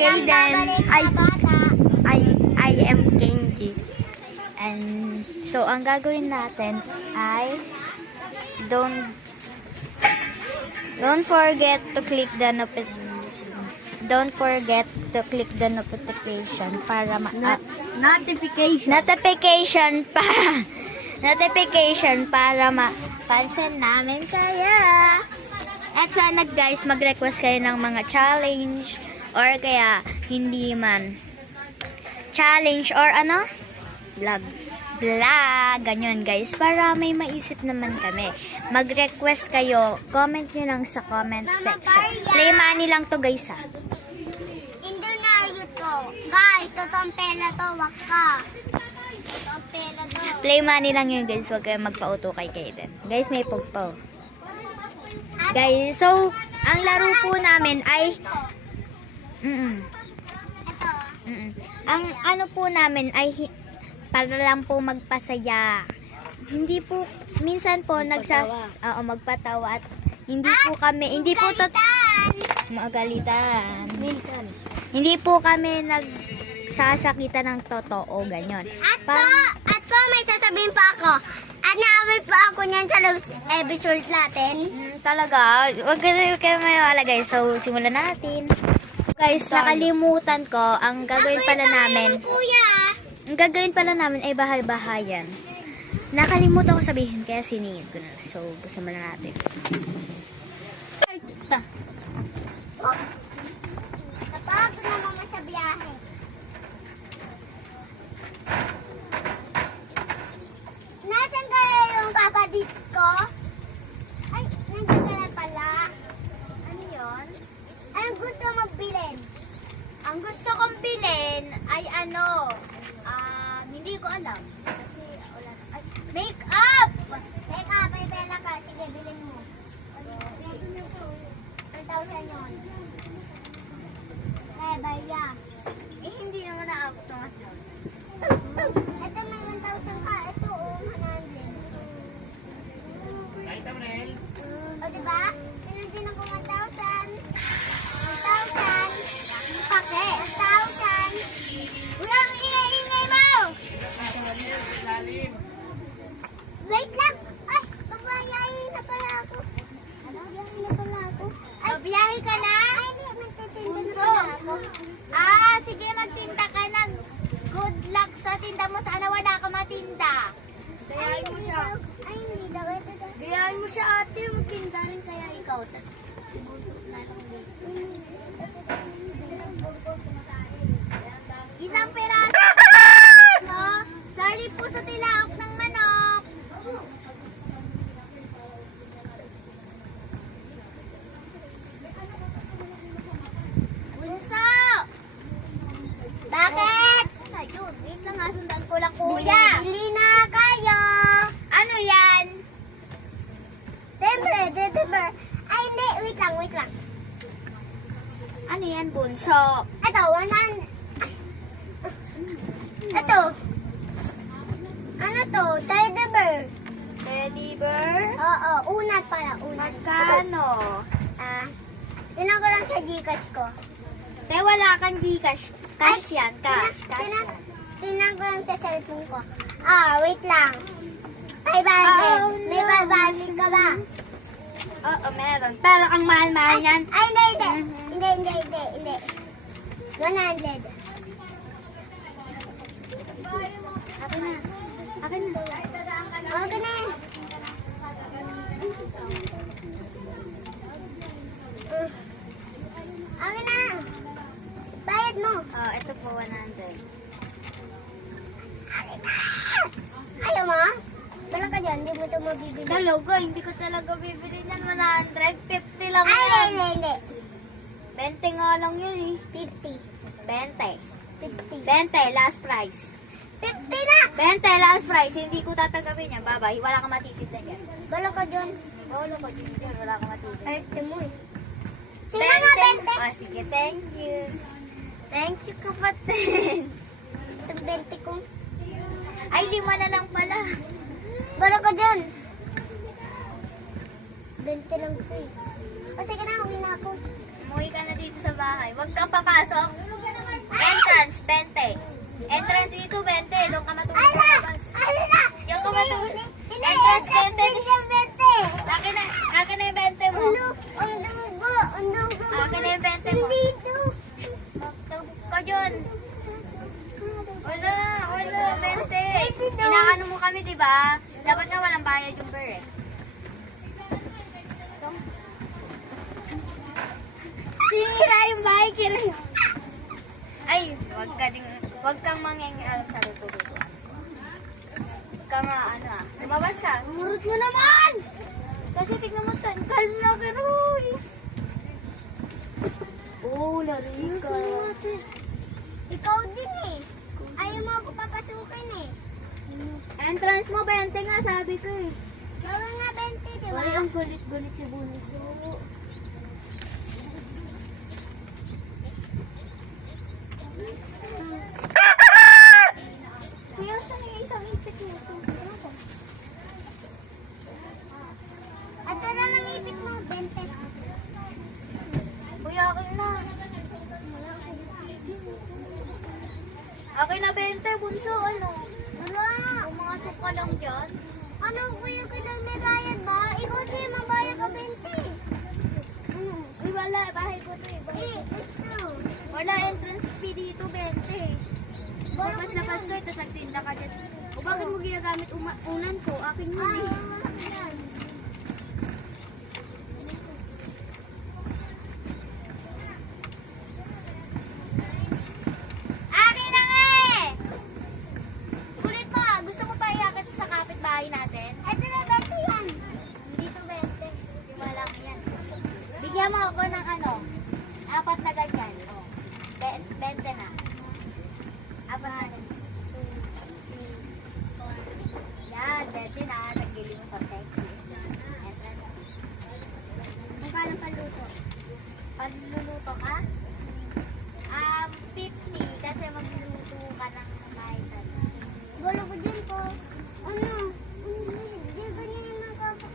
Kaden. I am Kenji. And so ang gagawin natin ay don't forget to click the notification para notification para mapansin namin kayo. At sana guys, mag-request kayo ng mga challenge or kaya hindi man challenge or vlog, ganyan guys, para may maisip naman kami. Mag-request kayo, comment nyo lang sa comment section. Play money lang to guys ha. Hindi na ito. Guys, totoong pera to, wag ka. Totoong pera to. Play money lang yun guys, huwag kayo magpa-auto kay Kaden. Guys, may pugpaw. Guys, so, ang laro po namin ay Ito. ang ano po namin ay para lang po magpasaya. Hindi po, minsan po magpatawa at hindi po magalitan. Minsan. Hindi po kami nagsasakitan ng totoo, ganyan. At po, may sasabihin pa ako. At naawit pa ako niyan sa episode natin. Talaga, wag kayo maniwala guys. So, simulan natin. Guys, nakalimutan ko, ang gagawin pala namin, Kuya. ang gagawin pala namin ay bahay-bahayan. Nakalimutan ko sabihin, kaya siningit ko na. So, simulan natin. Napagod na mama sa biyahe. Nasaan kaya yung kapatid ko? Ay, nandiyan ka na pala. Ano yun? Anong gusto mong bilhin? Ang gusto kong bilhin ay hindi ko alam. Kasi wala. Ay, make-up! Teka, may pera ka. Sige, bilhin mo. 1,000 yun. Baya. Hindi naman naabot ng asaw. Ito may 1,000 ka. Ito, 100. O, diba? Pinagin ako 1,000. 1,000. Pake. 1,000. Uy, ang ingay-ingay mo! Wait lang. Ay, papayayin na pala ako. Papayayin na pala ako. Mabiyahe ka na? Ay, hindi. Magtitinda na Bunso. pala ako. Sige, magtinda ka ng good luck sa tinda mo. Sana wala ka matinda. Ay, hindi daw. Ito daw. Gayahin mo siya ate, magtinda rin kaya ikaw. Tapos, siguro na lang dito. Isang peraso mo. Sorry po sa tilaok ng manok. Bunso! Bakit? Ayun, wait lang nga, sundan ko lang kuya. Bili na kayo. Ano yan? Siyempre, December. Ay, hindi. Wait lang. Ano yan, bunso? Ito, 100. Ito. Ano to? Teddy bear. Teddy bear? Oo, unat pala. Unat. Magkano? Tinan ko lang sa Gcash ko. Te, wala kang Gcash. Cash yan, cash. Cash Tinan, yan. tinan ko lang sa cellphone ko. Wait lang. 500. Oh, May 500 ka ba? Oo, meron. Pero ang mahal-mahal yan. Ay, hindi. 100. Akin na. Akin na. Okay na. Okay na. Bayad mo. Ito po, 100. Ayaw mo? Wala ka dyan, hindi mo ito mabibili. Talaga, hindi ko talaga bibili niyan. 150 lang Ay, yan. hindi. 20 nga lang yun eh. 50. 20. 50. 20, last price. 50 na! 20, last price. Hindi ko tatanggapin yan. Bye-bye. Wala kang matitinda yan. Balo ka dyan. Wala ko din yan. Wala kang matitinda. Arte mo eh. Sino nga 20? Oh, sige, thank you. Thank you, kapatid. Itong 20 ko. Ay, 5 na lang pala. Balo ka dyan. 20 lang ko eh. O sige na, uwi na ako. Umuwi ka na dito sa bahay. Huwag kang papasok. sabi, di ba? Dapat nga walang bayad yung bear eh. Sinira yung bahay, Kirin. Ay, wag kang mangyayari sa luto. Wag kang ano ah. Lumabas ka. Umurot mo naman! Kasi tignan mo, tangkal na Kiroy. Oo, narinig ka. Ikaw din eh. Ayaw mo ako papasukin eh. Entrance mo, 20 nga, sabi ko eh. Gawin nga 20, di ba? Ay, ang gulit-gulit si Bunso. Kuya, saan yung isang ipit nito? At na lang ipit mo, 20. Kuya, akin na. Akin na 20, Bunso, ano? Wala. Pumasok ka lang dyan. Ano, kuya, kailan may bayad ba? Ikaw din, mabayad ka 20. Uy, wala, bahay ko to eh. Ito. Wala entrance fee dito, 20. Lapas-lapas ko, ito nagtinda ka dyan. O bakit mo ginagamit unan ko? Akin yun eh. Wala ka yan. Akin na nga eh! Kulit mo ah, gusto mo pa iakit sa kapitbahay natin? Ito na 20 yan. Dito 20. Wala yan. Bigyan mo ako ng ano, 4 na ganyan. Oh. 20 na. 4 na. Yan, 20 na. Nagili mo sa text. Magkano paluto? Pagluluto ka? 50 kasi magluluto ka ng kahit ano. Gulo ko dyan po. Ano? Hindi ganyan yung nakaka...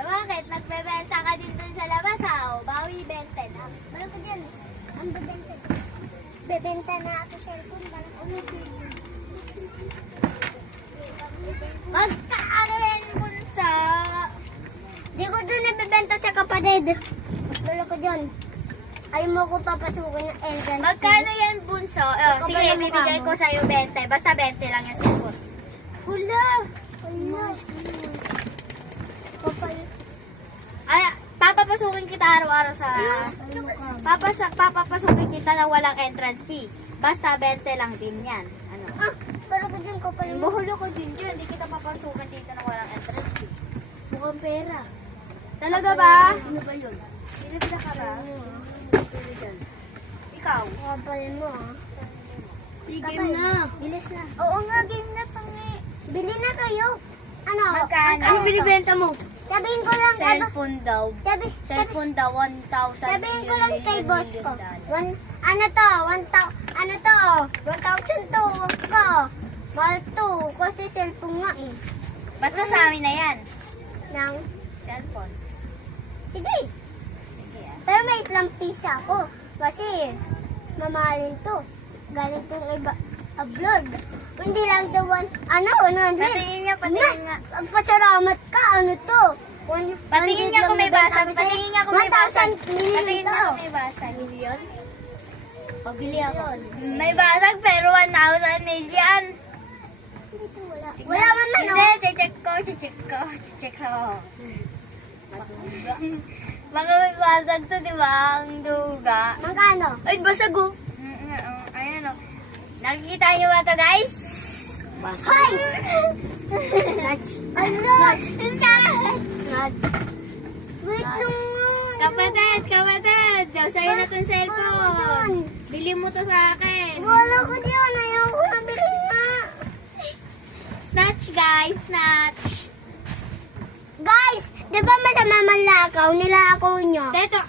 Bakit? Nagbebenta ka din dun sa labas ha? O, bawi 20 na. Gulo ko dyan. Ang bebenta. Bebenta na ako cellphone. Parang umipin. Magkaano rin bunso? Di ko doon nabibenta sa kapatid. Gulo ko dyan. Ayaw mo ko papasukin ng entrance. Magkano yan bunso? Oh, sige, Kapal ang bibigay mukha ko mo. sa'yo 20. Basta 20 lang yung sagot. Hula! Hula! Kapal. Ay, papapasukin kita araw-araw sa... Papapasukin kita na walang entrance fee. Basta 20 lang din yan. Ano? Ah! Pero ko dyan kapal Yung mo. buhulo ko din dyan. Hindi kita papasukin dito na walang entrance fee. Mukhang pera. Talaga ba? Ano ba yun? Pinagda ka ba? Ikaw? Kapal mo ah. Game na. Bilis na. Oo nga, game na tangi. Bili na kayo. Ano? Magkano? Ano binibenta mo? Sabihin ko lang. Cellphone daw. Sabi, Cellphone daw, 1,000 sabihin ko lang kay million boss ko. dollar. Ano to? 1,000 to. Ko. Mahal to. Kasi cellphone nga eh. Basta sa amin na yan. Nang, Cellphone. sige. Sige ah. Pero may isang piece ako. Kasi, mamahalin to. Galing tong iba. Abroad. Hindi lang the one, 100. Patingin nga, patingin nga. Pagpasalamat ka, ano to? Patingin nga kung may basag. Patingin nga kung may basag. 1,000 million Patingin nga to. kung may basag. Million? Pabili ako. May basag pero 1,000 million. Dito wala. Wala man man, Hindi, oh. check ko. Baka may basag to, di ba? Ang duga. Magkano? Ay, basag oh. Ayan oh. Nakikita niyo ba to guys? Hi! Snatch. Ano? Snatch. Snatch. Wait lang. Kapatid. Sa'yo na tong cellphone. Bili mo to sa akin. Wala ko diyan. Ayaw ko nabili nga. Snatch guys, snatch. Guys, di ba masama manlakaw? Nilakaw nyo. Teto,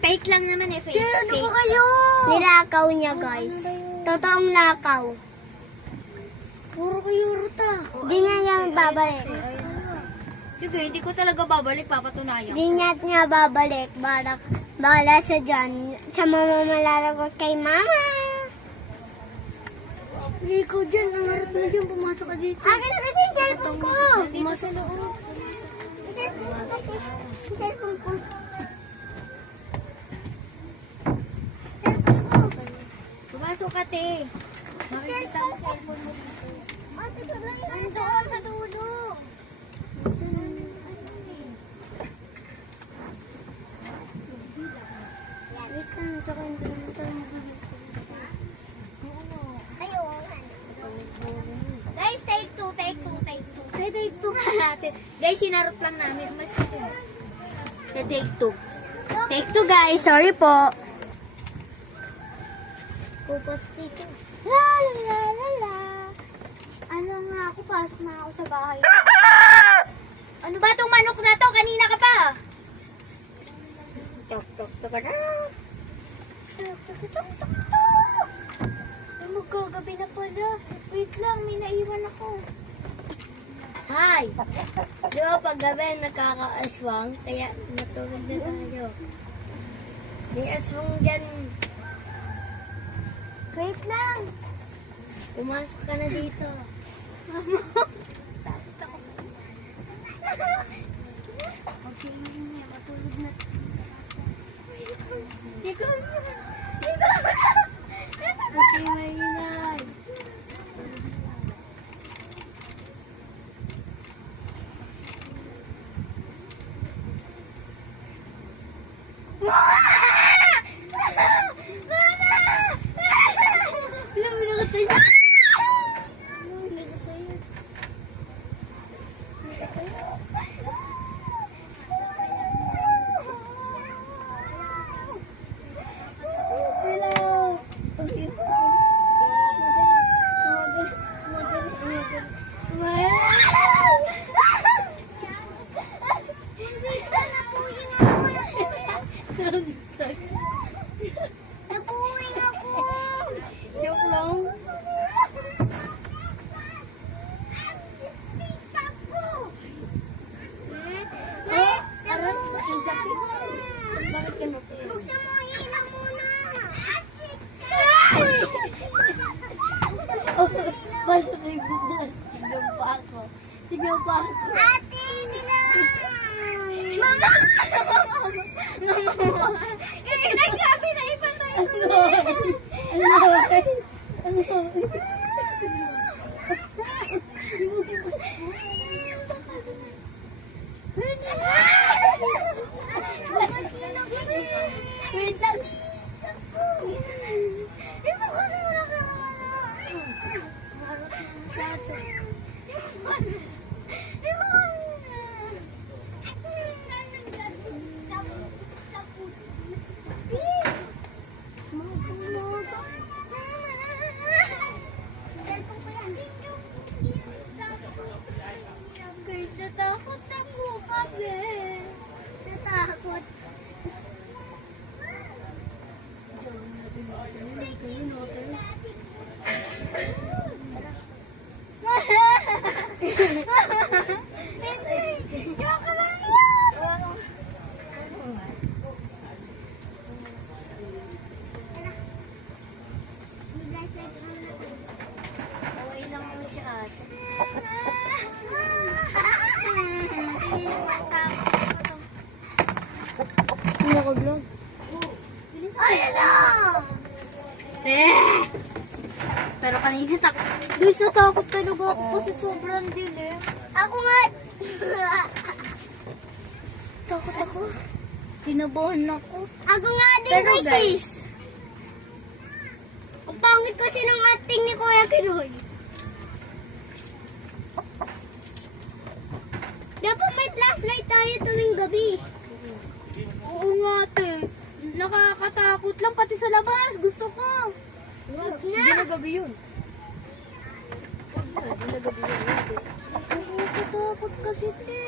fake lang naman eh. Fake. Ano ba kayo? Nilakaw niya, guys. Totoong nakaw. Puro kayo ruta. Di nga niya babalik. Sige, hindi ko talaga babalik. Papatunayan. Di niya babalik. Bala sa dyan. Sa mamamalarakot kay mama. Ikaw dyan. Ang harap mo dyan. Pumasok ka dito. Akin na kasi yung cellphone ko. Pumasok na ako. Yung cellphone ko. Pumasok ka, te. Makikita mo cellphone mo dito. Ate, doon sa dulo. Wait lang, tsaka hindi naman tayo ayun. Guys, take two. Take two nga natin. Guys, sinarot lang namin. Umalis ka dyan. Take two. Take two, guys. Sorry po. Pupos dito. La la la la la. Ano nga ako, pasok na ako sa bahay. Ano ba tong manok na to? Kanina ka pa. Tok tok tok na. Tok tok tok tok tok. Ay, magkagabi na pala. Wait lang, may naiwan ako. Hi! Di ba pag gabi nakakaaswang, kaya natulog na tayo. May aswang dyan. Wait lang. Pumasok ka na dito. Takot ako. Okay, matulog na. Di ko na. Okay, maingay. Alam mo na tayo. Napuwing ako! Joke lang. Bakit ka napuwing? Buksan mo, hilang muna! Basta may bukas. Tignan pa ako. Tignan pa ako. Ate, hilang! Mama! Mama! Kasi nagsabi na iba tayo. Wait lang. Ibukas mo na ka Guys, natakot ako kami. Natakot. Hindi. Joke lang yan. Okay lang mo siya ate. Hindi ako vlog. Ayan na! Pero kanina takot. Guys, natakot talaga ako kasi sobrang dilim. Ako nga! Takot ako. Kinabahan ako. Ako nga din, Pero guys. guys, Ang pangit kasi ng acting ni Kuya Kiroy. Dapat may flashlight tayo tuwing gabi. oo nga ate. Nakakatakot lang pati sa labas. Gusto ko. Huwag Hindi na. na gabi yun. Hindi na gabi yun. Nakakatakot kasi te.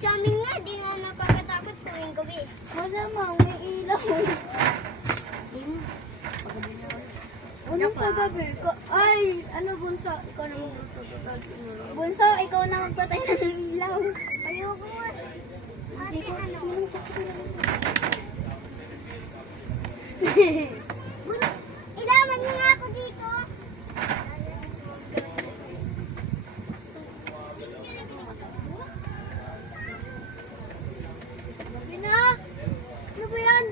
Sa amin nga, di nga napakatakot tuwing gabi. Malamang may ilaw. Ano kagabi? Ay, ano bunso? Ikaw na magpapatay. Bunso, ikaw na magpatay ng ilaw. Ayoko nga. Ate, ano? Ilawan niyo nga ako dito. Gabi na. Ano ba yan?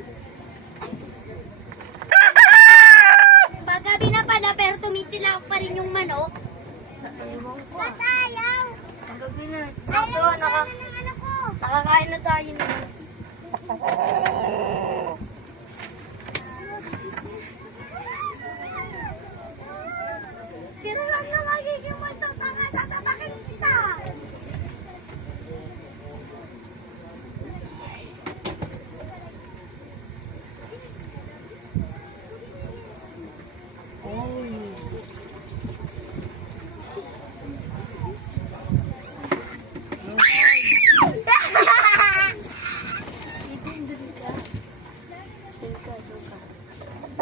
Paggabi na pala, pero tumitila pa rin yung manok. Ewan ko. Ba't ayaw? Ang gabi na. Ayaw na ng ano ko. Nakakain na tayo na. Pero lang na magiging manok. Tatapakin kita.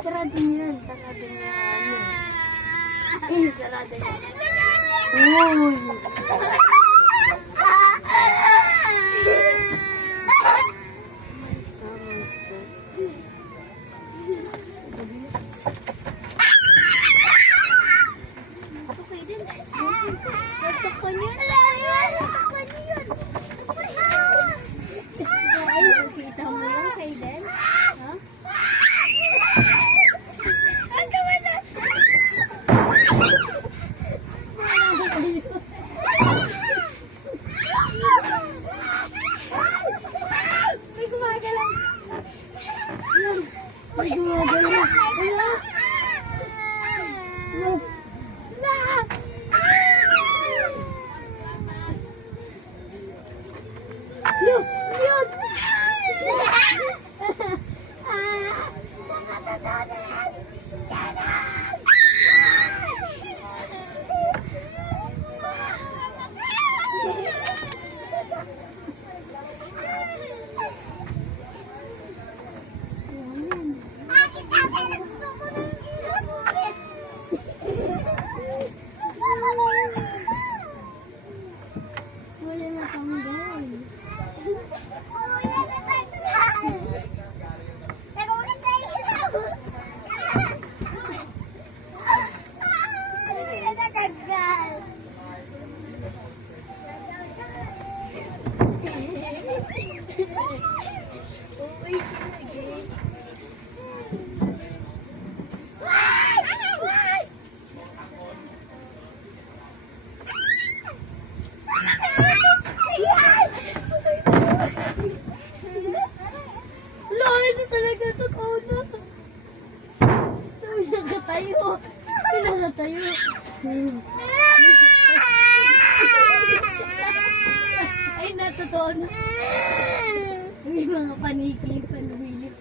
Sarado niya yan. Sarado niya. Sarado niya. Kita mo yun, Kaiden? Ha? May gumagalaw. May gumagalaw. Wala. Wala. Yun! Yun! Wala na kami doon. tayo. Ay, natotoo na. May mga paniki pa lumilip.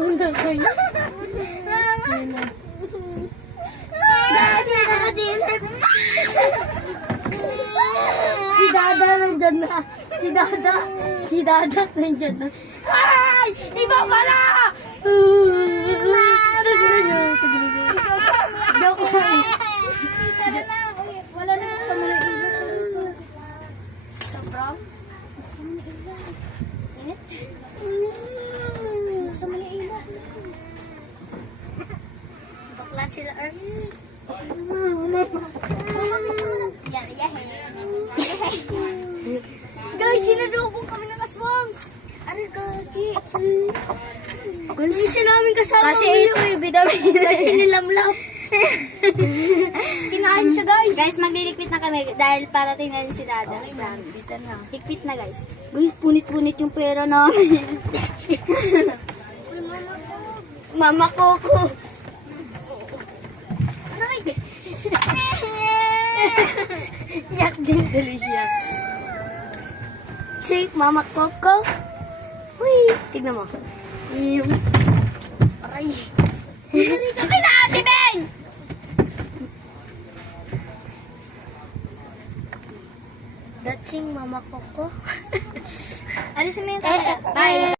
Una kayo. Si Dada nandyan na. Si Dada nandyan na. Ay! Iba pala! Joke lang. Wala na sa mga iba. Sobrang? Init? Sa mga iba. Bakla sila, Ernie. Guys, sinalubong kami ng aswang. Aray, gagi. Guys, siya namin kasama. Kasi ito eh, bidawin. Kasi nilamlap. Kinain siya, guys. Guys, maglilikpit na kami dahil parating na rin si Dada. Okay, dito na. Likpit na, guys. Guys, punit-punit yung pera namin. Mama Coco. Aray. Yak din tuloy siya. Si Mama Coco. Uy, tignan mo. Yung... Aray. Hindi ka kila Ate Ben! Datsing Mama Coco. Alisin mo yung camera. Bye.